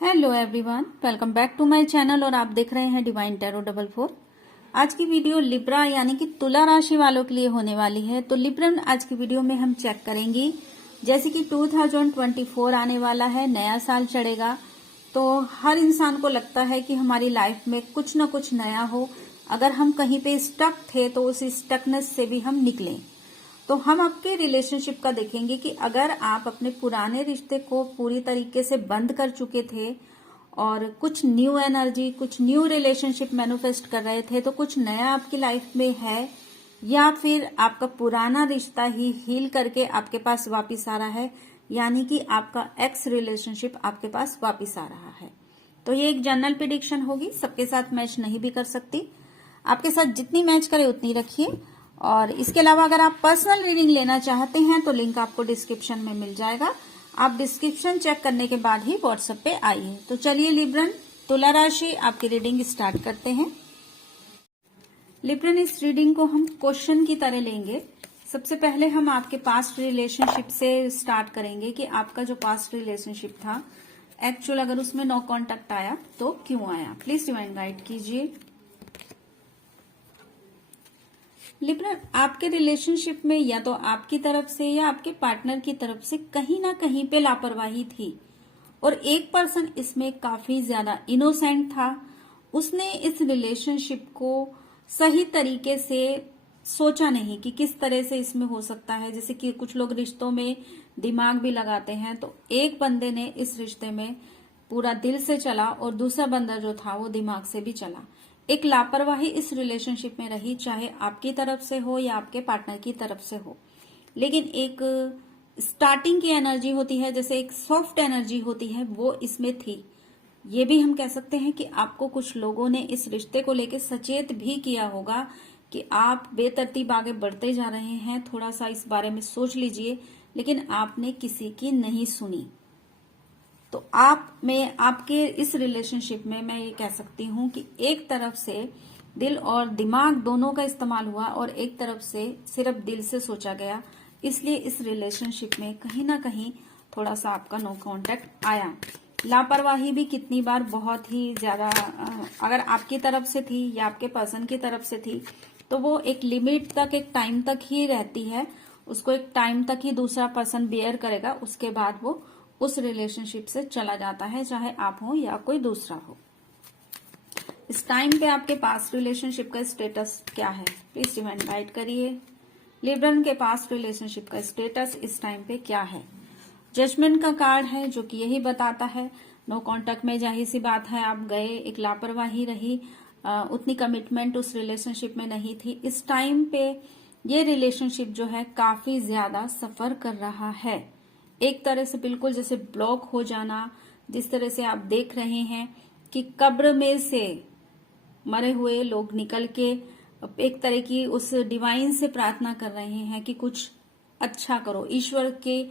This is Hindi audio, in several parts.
Hello everyone, welcome back to my channel और आप देख रहे हैं डिवाइन टैरो 44। आज की वीडियो लिब्रा यानी कि तुला राशि वालों के लिए होने वाली है। तो लिब्रन आज की वीडियो में हम चेक करेंगे, जैसे कि 2024 आने वाला है, नया साल चढ़ेगा, तो हर इंसान को लगता है कि हमारी लाइफ में कुछ ना कुछ नया हो। अगर हम कहीं पे स्टक थे तो उस स्टकनेस से भी हम निकलें। तो हम आपके रिलेशनशिप का देखेंगे कि अगर आप अपने पुराने रिश्ते को पूरी तरीके से बंद कर चुके थे और कुछ न्यू एनर्जी, कुछ न्यू रिलेशनशिप मैनिफेस्ट कर रहे थे, तो कुछ नया आपकी लाइफ में है, या फिर आपका पुराना रिश्ता ही हील करके आपके पास वापस आ रहा है, यानी कि आपका एक्स रिलेशनशिप आपके पास वापस आ रहा है। तो ये एक जनरल प्रेडिक्शन होगी, सबके साथ मैच नहीं भी कर सकती। आपके साथ जितनी मैच करे उतनी रखिए। और इसके अलावा अगर आप पर्सनल रीडिंग लेना चाहते हैं तो लिंक आपको डिस्क्रिप्शन में मिल जाएगा। आप डिस्क्रिप्शन चेक करने के बाद ही व्हाट्सएप पे आइए। तो चलिए लिब्रन, तुला राशि, आपकी रीडिंग स्टार्ट करते हैं। लिब्रन, इस रीडिंग को हम क्वेश्चन की तरह लेंगे। सबसे पहले हम आपके पास्ट रिलेशनशिप से स्टार्ट करेंगे कि आपका जो पास्ट रिलेशनशिप था, एक्चुअल अगर उसमें नो कॉन्टेक्ट आया तो क्यों आया। प्लीज डिवाइन गाइड कीजिए। लिब्रन, आपके रिलेशनशिप में या तो आपकी तरफ से या आपके पार्टनर की तरफ से कहीं ना कहीं पे लापरवाही थी, और एक पर्सन इसमें काफी ज्यादा इनोसेंट था। उसने इस रिलेशनशिप को सही तरीके से सोचा नहीं कि किस तरह से इसमें हो सकता है। जैसे कि कुछ लोग रिश्तों में दिमाग भी लगाते हैं, तो एक बंदे ने इस रिश्ते में पूरा दिल से चला और दूसरा बंदा जो था वो दिमाग से भी चला। एक लापरवाही इस रिलेशनशिप में रही, चाहे आपकी तरफ से हो या आपके पार्टनर की तरफ से हो। लेकिन एक स्टार्टिंग की एनर्जी होती है, जैसे एक सॉफ्ट एनर्जी होती है, वो इसमें थी। ये भी हम कह सकते हैं कि आपको कुछ लोगों ने इस रिश्ते को लेकर सचेत भी किया होगा कि आप बेतरतीब आगे बढ़ते जा रहे हैं, थोड़ा सा इस बारे में सोच लीजिए, लेकिन आपने किसी की नहीं सुनी। तो आपके इस रिलेशनशिप में मैं ये कह सकती हूँ कि एक तरफ से दिल और दिमाग दोनों का इस्तेमाल हुआ और एक तरफ से सिर्फ दिल से सोचा गया, इसलिए इस रिलेशनशिप में कहीं ना कहीं थोड़ा सा आपका नो कांटेक्ट आया। लापरवाही भी कितनी बार बहुत ही ज्यादा, अगर आपकी तरफ से थी या आपके पर्सन की तरफ से थी, तो वो एक लिमिट तक, एक टाइम तक ही रहती है। उसको एक टाइम तक ही दूसरा पर्सन बेयर करेगा, उसके बाद वो उस रिलेशनशिप से चला जाता है, चाहे आप हो या कोई दूसरा हो। इस टाइम पे आपके पास रिलेशनशिप का स्टेटस क्या है, प्लीज डिवाइन गाइड करिए। लिब्रन के पास रिलेशनशिप का स्टेटस इस टाइम पे क्या है। जजमेंट का कार्ड है जो कि यही बताता है, नो कांटेक्ट में जाहिर सी बात है आप गए, एक लापरवाही रही, उतनी कमिटमेंट उस रिलेशनशिप में नहीं थी। इस टाइम पे ये रिलेशनशिप जो है काफी ज्यादा सफर कर रहा है, एक तरह से बिल्कुल जैसे ब्लॉक हो जाना। जिस तरह से आप देख रहे हैं कि कब्र में से मरे हुए लोग निकल के एक तरह की उस डिवाइन से प्रार्थना कर रहे हैं कि कुछ अच्छा करो, ईश्वर के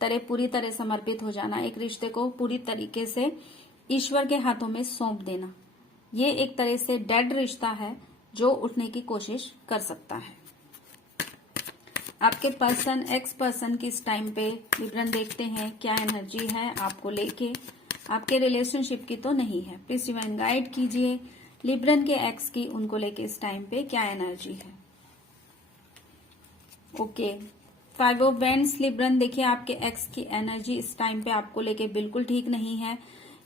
तरह पूरी तरह समर्पित हो जाना, एक रिश्ते को पूरी तरीके से ईश्वर के हाथों में सौंप देना। ये एक तरह से डेड रिश्ता है जो उठने की कोशिश कर सकता है। आपके पर्सन, एक्स पर्सन की इस टाइम पे लिब्रन देखते हैं क्या एनर्जी है आपको लेके। आपके रिलेशनशिप की तो नहीं है, प्लीज डिवाइन गाइड कीजिए। लिब्रन के एक्स की उनको लेके इस टाइम पे क्या एनर्जी है। Okay, 5 of wands. लिब्रन, देखिए आपके एक्स की एनर्जी इस टाइम पे आपको लेके बिल्कुल ठीक नहीं है।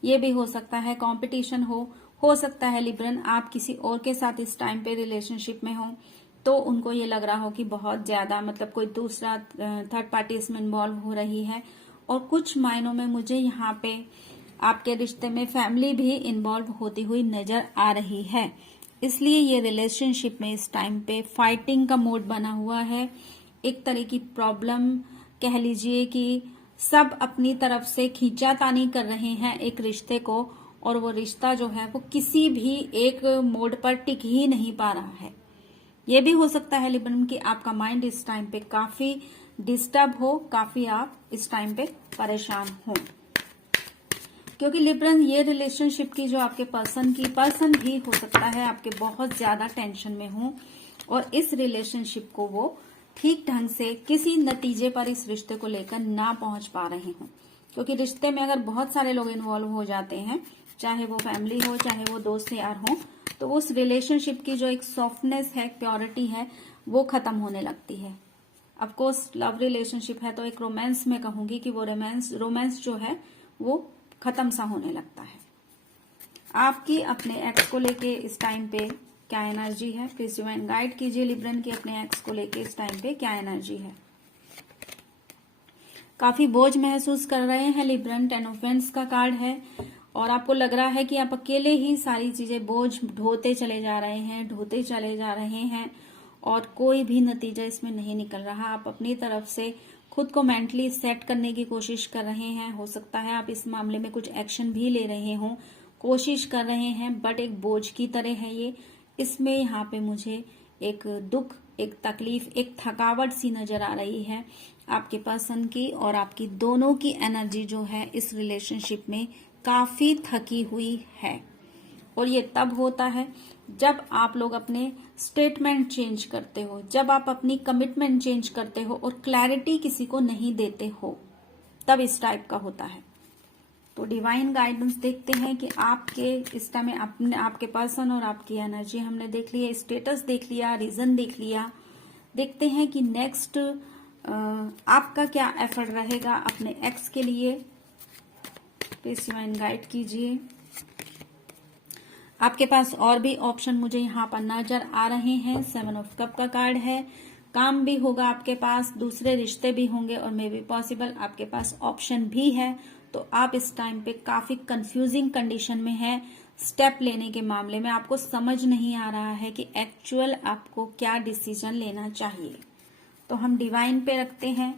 ये भी हो सकता है कंपटीशन हो सकता है लिब्रन आप किसी और के साथ इस टाइम पे रिलेशनशिप में हो, तो उनको ये लग रहा हो कि बहुत ज्यादा, मतलब कोई दूसरा थर्ड पार्टी इसमें इन्वॉल्व हो रही है। और कुछ मायनों में मुझे यहाँ पे आपके रिश्ते में फैमिली भी इन्वॉल्व होती हुई नजर आ रही है। इसलिए ये रिलेशनशिप में इस टाइम पे फाइटिंग का मोड बना हुआ है। एक तरह की प्रॉब्लम कह लीजिए कि सब अपनी तरफ से खींचातानी कर रहे हैं एक रिश्ते को, और वो रिश्ता जो है वो किसी भी एक मोड पर टिक ही नहीं पा रहा है। ये भी हो सकता है लिब्रन कि आपका माइंड इस टाइम पे काफी डिस्टर्ब हो, काफी आप इस टाइम पे परेशान हो, क्योंकि लिब्रन ये रिलेशनशिप की जो आपके पर्सन भी हो सकता है आपके बहुत ज्यादा टेंशन में हो, और इस रिलेशनशिप को वो ठीक ढंग से किसी नतीजे पर इस रिश्ते को लेकर ना पहुंच पा रहे हों। क्योंकि रिश्ते में अगर बहुत सारे लोग इन्वॉल्व हो जाते हैं, चाहे वो फैमिली हो, चाहे वो दोस्त यार हो, तो उस रिलेशनशिप की जो एक सॉफ्टनेस है, प्योरिटी है, वो खत्म होने लगती है। ऑफ कोर्स लव रिलेशनशिप है तो एक रोमांस में कहूंगी कि वो रोमांस जो है वो खत्म सा होने लगता है। आपकी अपने एक्स को लेके इस टाइम पे क्या एनर्जी है, प्लीज डिवाइन गाइड कीजिए लिब्रन की अपने एक्स को लेके इस टाइम पे क्या एनर्जी है। काफी बोझ महसूस कर रहे हैं लिब्रन, 10 ऑफ वांड्स का कार्ड है और आपको लग रहा है कि आप अकेले ही सारी चीजें बोझ ढोते चले जा रहे हैं और कोई भी नतीजा इसमें नहीं निकल रहा। आप अपनी तरफ से खुद को मेंटली सेट करने की कोशिश कर रहे हैं। हो सकता है आप इस मामले में कुछ एक्शन भी ले रहे हो, कोशिश कर रहे हैं, बट एक बोझ की तरह है ये। इसमें यहाँ पे मुझे एक दुख, एक तकलीफ, एक थकावट सी नजर आ रही है आपके पर्सन की, और आपकी दोनों की एनर्जी जो है इस रिलेशनशिप में काफी थकी हुई है। और ये तब होता है जब आप लोग अपने स्टेटमेंट चेंज करते हो, जब आप अपनी कमिटमेंट चेंज करते हो और क्लैरिटी किसी को नहीं देते हो, तब इस टाइप का होता है। तो डिवाइन गाइडेंस देखते हैं कि आपके इस टाइम में आपके पर्सन और आपकी एनर्जी हमने देख लिया, स्टेटस देख लिया, रीजन देख लिया। देखते हैं कि नेक्स्ट आपका क्या एफर्ट रहेगा अपने एक्स के लिए। प्लीज डिवाइन गाइड कीजिए। आपके पास और भी ऑप्शन मुझे यहाँ पर नजर आ रहे हैं। 7 ऑफ कप का कार्ड है। काम भी होगा आपके पास, दूसरे रिश्ते भी होंगे और मे बी पॉसिबल आपके पास ऑप्शन भी है। तो आप इस टाइम पे काफी कंफ्यूजिंग कंडीशन में है। स्टेप लेने के मामले में आपको समझ नहीं आ रहा है कि एक्चुअल आपको क्या डिसीजन लेना चाहिए। तो हम डिवाइन पे रखते हैं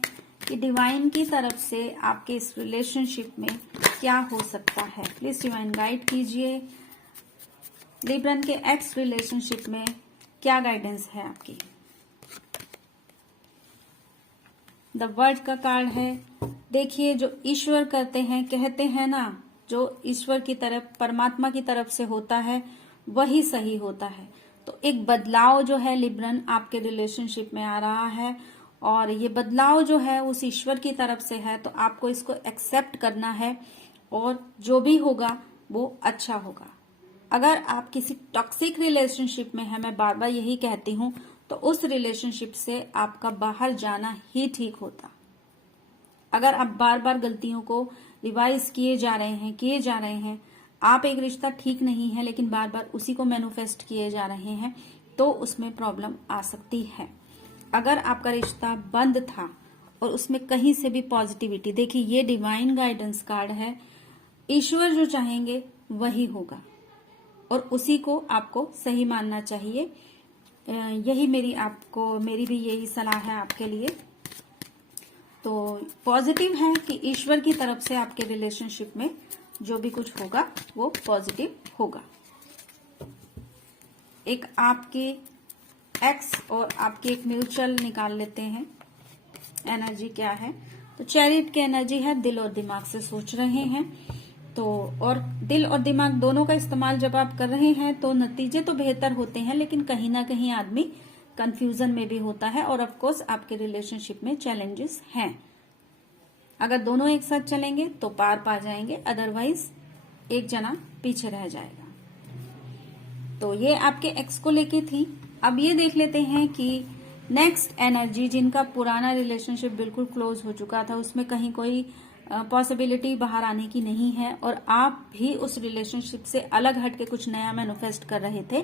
कि डिवाइन की तरफ से आपके इस रिलेशनशिप में क्या हो सकता है। प्लीज डिवाइन गाइड कीजिए। लिब्रन के एक्स रिलेशनशिप में क्या गाइडेंस है आपकी। द वर्ल्ड का कार्ड है। देखिए, जो ईश्वर करते हैं, कहते हैं ना, जो ईश्वर की तरफ, परमात्मा की तरफ से होता है वही सही होता है। तो एक बदलाव जो है लिब्रन आपके रिलेशनशिप में आ रहा है और ये बदलाव जो है उस ईश्वर की तरफ से है। तो आपको इसको एक्सेप्ट करना है और जो भी होगा वो अच्छा होगा। अगर आप किसी टॉक्सिक रिलेशनशिप में है, मैं बार बार यही कहती हूं, तो उस रिलेशनशिप से आपका बाहर जाना ही ठीक होता। अगर आप बार बार गलतियों को रिवाइज किए जा रहे हैं, आप एक रिश्ता ठीक नहीं है लेकिन बार बार उसी को मैनिफेस्ट किए जा रहे हैं, तो उसमें प्रॉब्लम आ सकती है। अगर आपका रिश्ता बंद था और उसमें कहीं से भी पॉजिटिविटी, देखिए ये डिवाइन गाइडेंस कार्ड है, ईश्वर जो चाहेंगे वही होगा और उसी को आपको सही मानना चाहिए। यही मेरी भी यही सलाह है आपके लिए। तो पॉजिटिव है कि ईश्वर की तरफ से आपके रिलेशनशिप में जो भी कुछ होगा वो पॉजिटिव होगा। एक आपके एक्स और आपकी एक म्यूचुअल निकाल लेते हैं, एनर्जी क्या है। तो चैरिट की एनर्जी है, दिल और दिमाग से सोच रहे हैं। तो और दिल और दिमाग दोनों का इस्तेमाल जब आप कर रहे हैं तो नतीजे तो बेहतर होते हैं, लेकिन कहीं ना कहीं आदमी कंफ्यूजन में भी होता है। और ऑफ कोर्स आपके रिलेशनशिप में चैलेंजेस हैं। अगर दोनों एक साथ चलेंगे तो पार पा जाएंगे, अदरवाइज एक जना पीछे रह जाएगा। तो ये आपके एक्स को लेके थी। अब ये देख लेते हैं कि नेक्स्ट एनर्जी, जिनका पुराना रिलेशनशिप बिल्कुल क्लोज हो चुका था, उसमें कहीं कोई पॉसिबिलिटी बाहर आने की नहीं है और आप भी उस रिलेशनशिप से अलग हट के कुछ नया मैनिफेस्ट कर रहे थे।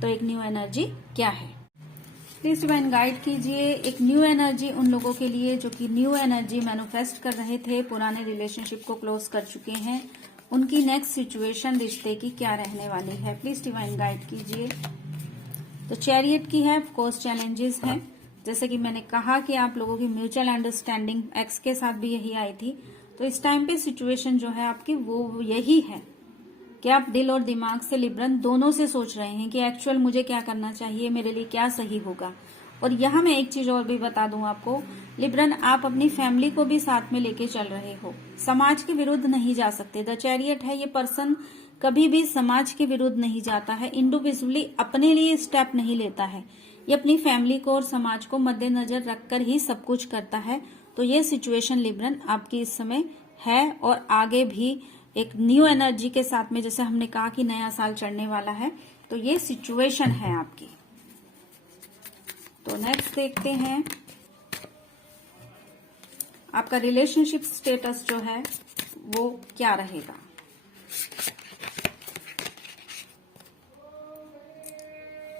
तो एक न्यू एनर्जी क्या है, प्लीज डिवाइन गाइड कीजिए। एक न्यू एनर्जी उन लोगों के लिए जो कि न्यू एनर्जी मैनिफेस्ट कर रहे थे, पुराने रिलेशनशिप को क्लोज कर चुके हैं, उनकी नेक्स्ट सिचुएशन रिश्ते की क्या रहने वाली है। प्लीज डिवाइन गाइड कीजिए। तो चैरियट की है, ऑफ कोर्स चैलेंजेस हैं। जैसे कि मैंने कहा कि आप लोगों की म्यूचुअल अंडरस्टैंडिंग एक्स के साथ भी यही आई थी। तो इस टाइम पे सिचुएशन जो है आपकी वो यही है कि आप दिल और दिमाग से, लिब्रन दोनों से सोच रहे हैं कि एक्चुअल मुझे क्या करना चाहिए, मेरे लिए क्या सही होगा। और यहाँ मैं एक चीज और भी बता दूं आपको, लिब्रन आप अपनी फैमिली को भी साथ में लेके चल रहे हो, समाज के विरुद्ध नहीं जा सकते। द चैरियट है, ये पर्सन कभी भी समाज के विरुद्ध नहीं जाता है, इंडिविजुअली अपने लिए स्टेप नहीं लेता है, ये अपनी फैमिली को और समाज को मद्देनजर रखकर ही सब कुछ करता है। तो ये सिचुएशन लिब्रन आपकी इस समय है और आगे भी एक न्यू एनर्जी के साथ में, जैसे हमने कहा कि नया साल चढ़ने वाला है, तो ये सिचुएशन है आपकी। तो नेक्स्ट देखते हैं आपका रिलेशनशिप स्टेटस जो है वो क्या रहेगा।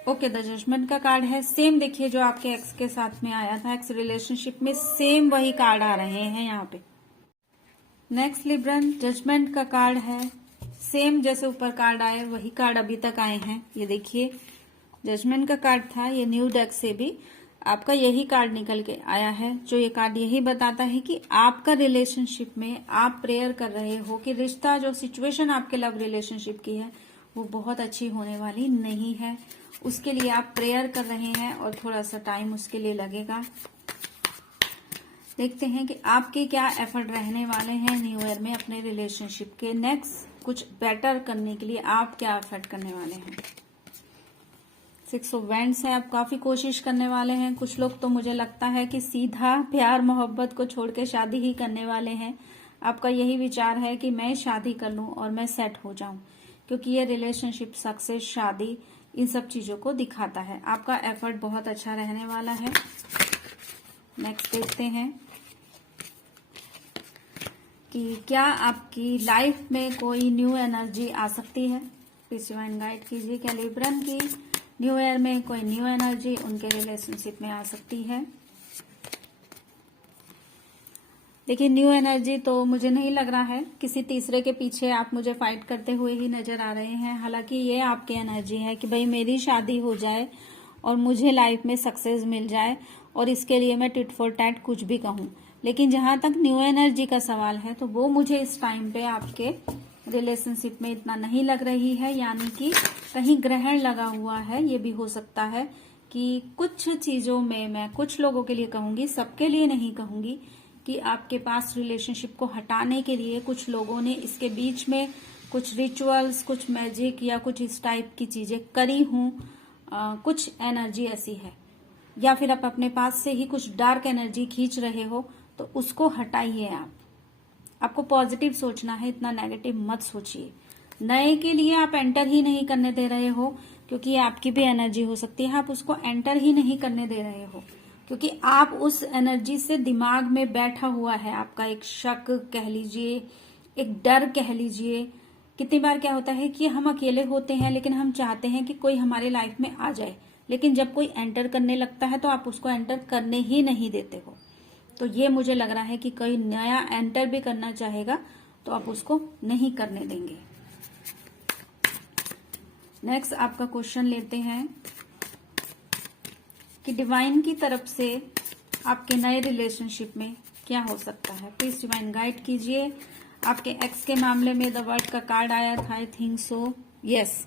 ओके, द जजमेंट का कार्ड है। सेम देखिए जो आपके एक्स के साथ में आया था, एक्स रिलेशनशिप में सेम वही कार्ड आ रहे हैं यहाँ पे। नेक्स्ट लिब्रन, जजमेंट का कार्ड है। सेम जैसे ऊपर कार्ड आए वही कार्ड अभी तक आए हैं। ये देखिए जजमेंट का कार्ड था, ये न्यू डेक से भी आपका यही कार्ड निकल के आया है, जो ये कार्ड यही बताता है कि आपका रिलेशनशिप में आप प्रेयर कर रहे हो कि रिश्ता, जो सिचुएशन आपके लव रिलेशनशिप की है वो बहुत अच्छी होने वाली नहीं है। उसके लिए आप प्रेयर कर रहे हैं और थोड़ा सा टाइम उसके लिए लगेगा। देखते हैं कि आपके क्या एफर्ट रहने वाले हैं न्यू ईयर में अपने रिलेशनशिप के नेक्स्ट कुछ बेटर करने के लिए आप क्या एफर्ट करने वाले हैं। 6 ऑफ वैंड्स है, आप काफी कोशिश करने वाले हैं। कुछ लोग तो मुझे लगता है कि सीधा प्यार मोहब्बत को छोड़ के शादी ही करने वाले हैं। आपका यही विचार है कि मैं शादी कर लूं और मैं सेट हो जाऊं, क्योंकि ये रिलेशनशिप, सक्सेस, शादी, इन सब चीजों को दिखाता है। आपका एफर्ट बहुत अच्छा रहने वाला है। नेक्स्ट देखते हैं कि क्या आपकी लाइफ में कोई न्यू एनर्जी आ सकती है। प्लीज डिवाइन गाइड कीजिए, क्या लिब्रन की न्यू ईयर में कोई न्यू एनर्जी उनके रिलेशनशिप में आ सकती है। देखिए न्यू एनर्जी तो मुझे नहीं लग रहा है, किसी तीसरे के पीछे आप मुझे फाइट करते हुए ही नजर आ रहे हैं। हालांकि ये आपकी एनर्जी है कि भाई मेरी शादी हो जाए और मुझे लाइफ में सक्सेस मिल जाए और इसके लिए मैं टिट फॉर टैट कुछ भी कहूं। लेकिन जहां तक न्यू एनर्जी का सवाल है तो वो मुझे इस टाइम पे आपके रिलेशनशिप में इतना नहीं लग रही है, यानी कि कहीं ग्रहण लगा हुआ है। ये भी हो सकता है कि कुछ चीजों में, मैं कुछ लोगों के लिए कहूंगी, सबके लिए नहीं कहूंगी, कि आपके पास रिलेशनशिप को हटाने के लिए कुछ लोगों ने इसके बीच में कुछ रिचुअल्स, कुछ मैजिक या कुछ इस टाइप की चीजें करी हूं। कुछ एनर्जी ऐसी है, या फिर आप अपने पास से ही कुछ डार्क एनर्जी खींच रहे हो, तो उसको हटाइए। आपको पॉजिटिव सोचना है, इतना नेगेटिव मत सोचिए। नए के लिए आप एंटर ही नहीं करने दे रहे हो, क्योंकि आपकी भी एनर्जी हो सकती है, आप उसको एंटर ही नहीं करने दे रहे हो, क्योंकि आप उस एनर्जी से दिमाग में बैठा हुआ है आपका एक शक कह लीजिए, एक डर कह लीजिए। कितनी बार क्या होता है कि हम अकेले होते हैं लेकिन हम चाहते हैं कि कोई हमारे लाइफ में आ जाए, लेकिन जब कोई एंटर करने लगता है तो आप उसको एंटर करने ही नहीं देते हो। तो ये मुझे लग रहा है कि कोई नया एंटर भी करना चाहेगा तो आप उसको नहीं करने देंगे। नेक्स्ट आपका क्वेश्चन लेते हैं कि डिवाइन की तरफ से आपके नए रिलेशनशिप में क्या हो सकता है। प्लीज डिवाइन गाइड कीजिए। आपके एक्स के मामले में द वर्ल्ड का कार्ड आया था, आई थिंक सो, यस।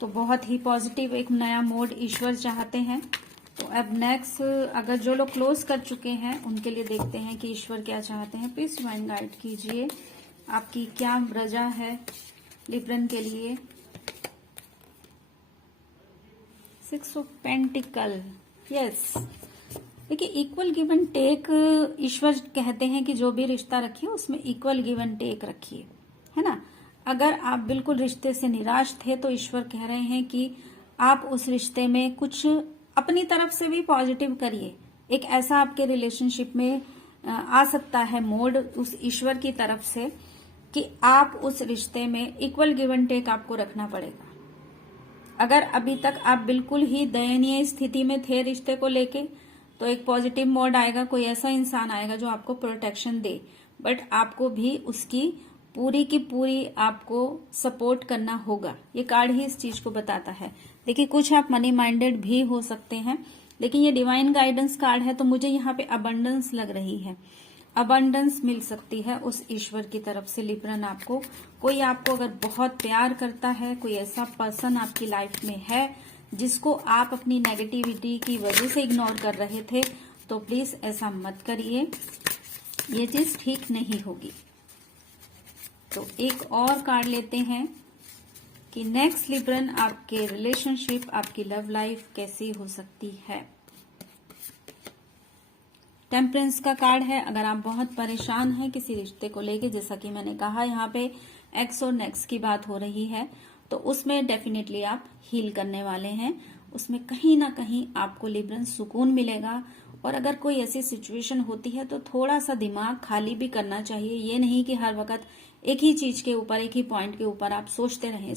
तो बहुत ही पॉजिटिव एक नया मोड ईश्वर चाहते हैं। तो अब नेक्स्ट, अगर जो लोग क्लोज कर चुके हैं उनके लिए देखते हैं कि ईश्वर क्या चाहते हैं। प्लीज डिवाइन गाइड कीजिए, आपकी क्या रजा है लिब्रन के लिए। 6 ऑफ पेंटिकल, यस। देखिए इक्वल गिव एंड टेक, ईश्वर कहते हैं कि जो भी रिश्ता रखिए उसमें इक्वल गिव एंड टेक रखिए, है ना। अगर आप बिल्कुल रिश्ते से निराश थे तो ईश्वर कह रहे हैं कि आप उस रिश्ते में कुछ अपनी तरफ से भी पॉजिटिव करिए। एक ऐसा आपके रिलेशनशिप में आ सकता है मोड उस ईश्वर की तरफ से कि आप उस रिश्ते में इक्वल गिव एंड टेक आपको रखना पड़ेगा। अगर अभी तक आप बिल्कुल ही दयनीय स्थिति में थे रिश्ते को लेके, तो एक पॉजिटिव मोड आएगा, कोई ऐसा इंसान आएगा जो आपको प्रोटेक्शन दे, बट आपको भी उसकी पूरी की पूरी आपको सपोर्ट करना होगा। ये कार्ड ही इस चीज को बताता है। देखिए कुछ आप मनी माइंडेड भी हो सकते हैं, लेकिन ये डिवाइन गाइडेंस कार्ड है तो मुझे यहाँ पे अबंडेंस लग रही है। अबंडेंस मिल सकती है उस ईश्वर की तरफ से लिब्रन आपको। कोई आपको अगर बहुत प्यार करता है, कोई ऐसा पर्सन आपकी लाइफ में है जिसको आप अपनी नेगेटिविटी की वजह से इग्नोर कर रहे थे, तो प्लीज ऐसा मत करिए, ये चीज ठीक नहीं होगी। तो एक और कार्ड लेते हैं कि नेक्स्ट लिब्रन आपके रिलेशनशिप, आपकी लव लाइफ कैसी हो सकती है। टेम्परेंस का कार्ड है। अगर आप बहुत परेशान हैं किसी रिश्ते को लेके, जैसा कि मैंने कहा यहाँ पे एक्स और नेक्स्ट की बात हो रही है, तो उसमें डेफिनेटली आप हील करने वाले हैं। उसमें कहीं ना कहीं आपको लिब्रन सुकून मिलेगा। और अगर कोई ऐसी सिचुएशन होती है तो थोड़ा सा दिमाग खाली भी करना चाहिए। ये नहीं कि हर वक्त एक ही चीज के ऊपर, एक ही पॉइंट के ऊपर आप सोचते रहें।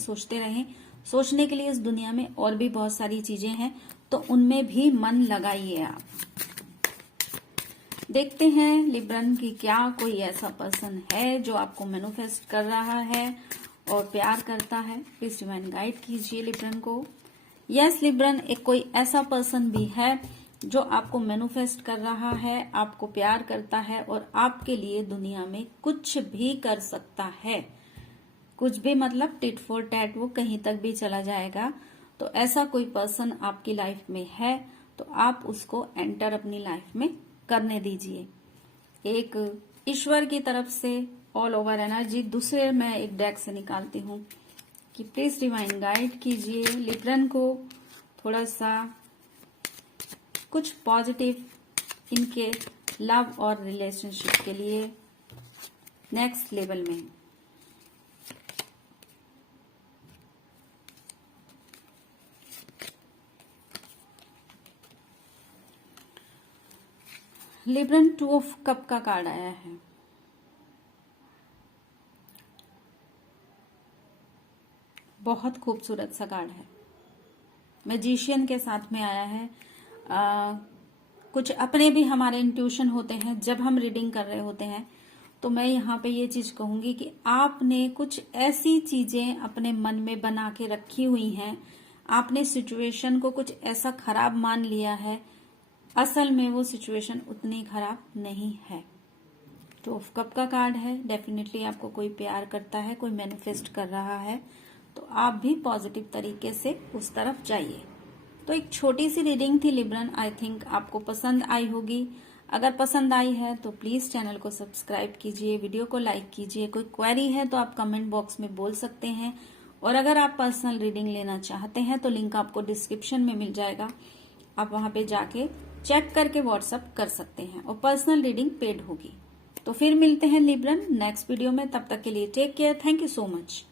सोचने के लिए इस दुनिया में और भी बहुत सारी चीजें हैं, तो उनमें भी मन लगाइए आप। देखते हैं लिब्रन की क्या कोई ऐसा पर्सन है जो आपको मैनिफेस्ट कर रहा है और प्यार करता है। प्लीज डिवाइन गाइड कीजिए लिब्रन को। यस लिब्रन, एक कोई ऐसा पर्सन भी है जो आपको मैनिफेस्ट कर रहा है, आपको प्यार करता है और आपके लिए दुनिया में कुछ भी कर सकता है। कुछ भी मतलब टिट फॉर टैट, वो कहीं तक भी चला जाएगा। तो ऐसा कोई पर्सन आपकी लाइफ में है तो आप उसको एंटर अपनी लाइफ में करने दीजिए। एक ईश्वर की तरफ से ऑल ओवर एनर्जी। दूसरे मैं एक डेक से निकालती हूँ कि प्लीज डिवाइन गाइड कीजिए लिब्रन को थोड़ा सा कुछ पॉजिटिव इनके लव और रिलेशनशिप के लिए नेक्स्ट लेवल में। लिब्रन 2 ऑफ कप का कार्ड आया है। बहुत खूबसूरत सा कार्ड है, मैजिशियन के साथ में आया है। कुछ अपने भी हमारे इंट्यूशन होते हैं जब हम रीडिंग कर रहे होते हैं। तो मैं यहाँ पे ये चीज कहूंगी कि आपने कुछ ऐसी चीजें अपने मन में बना के रखी हुई हैं, आपने सिचुएशन को कुछ ऐसा खराब मान लिया है, असल में वो सिचुएशन उतनी खराब नहीं है। तो ऑफ कप का कार्ड है। डेफिनेटली आपको कोई प्यार करता है, कोई मैनिफेस्ट कर रहा है, तो आप भी पॉजिटिव तरीके से उस तरफ जाइए। तो एक छोटी सी रीडिंग थी लिब्रन, आई थिंक आपको पसंद आई होगी। अगर पसंद आई है तो प्लीज चैनल को सब्सक्राइब कीजिए, वीडियो को लाइक कीजिए। कोई क्वेरी है तो आप कमेंट बॉक्स में बोल सकते हैं। और अगर आप पर्सनल रीडिंग लेना चाहते हैं तो लिंक आपको डिस्क्रिप्शन में मिल जाएगा, आप वहां पे जाके चेक करके व्हाट्सएप कर सकते हैं और पर्सनल रीडिंग पेड होगी। तो फिर मिलते हैं लिब्रन नेक्स्ट वीडियो में, तब तक के लिए take care, thank you so much.